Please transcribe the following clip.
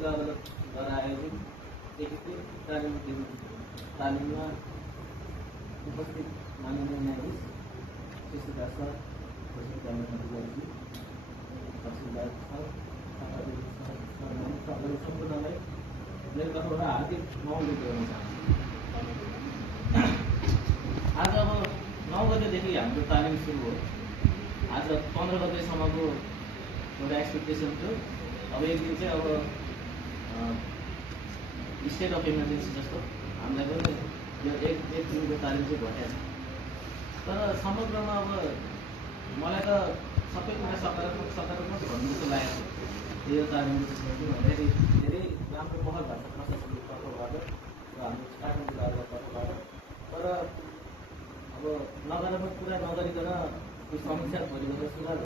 जिल्ला अदालतद्वारा आयोजित एकीकृत तालिममा उपस्थित माननीय न्यायाधीश शिशुदास सर, तहसिलदार सर, सम्पूर्णलाई मेरो तर्फबाट हार्दिक मौलिक गर्न चाहन्छु। आज अब 9 गतेदेखि हाम्रो तालिम सुरु हो। आज 15 गतेसम्मको एउटा एक्सपेक्टेसन थियो। अब एक दिन चाहिँ अब स्टेट अफ इमर्जेन्सी जस्तो हामीलाई पनि यो एक दिनको तालिम चाहिँ घटेन। तर समग्रमा अब मलाई त सबै कुरा सकारात्मक भन्नु जस्तो लागेको थियो। यो तालिमको भन्दाखेरि धेरै राम्रो पहल भएको छ प्रशासनको तर्फबाट र हाम्रो काठमाडौँ जिल्लाको तर्फबाट। तर अब नकारात्मक कुरा नगरिकन यो समीक्षा भइरहेको सुधार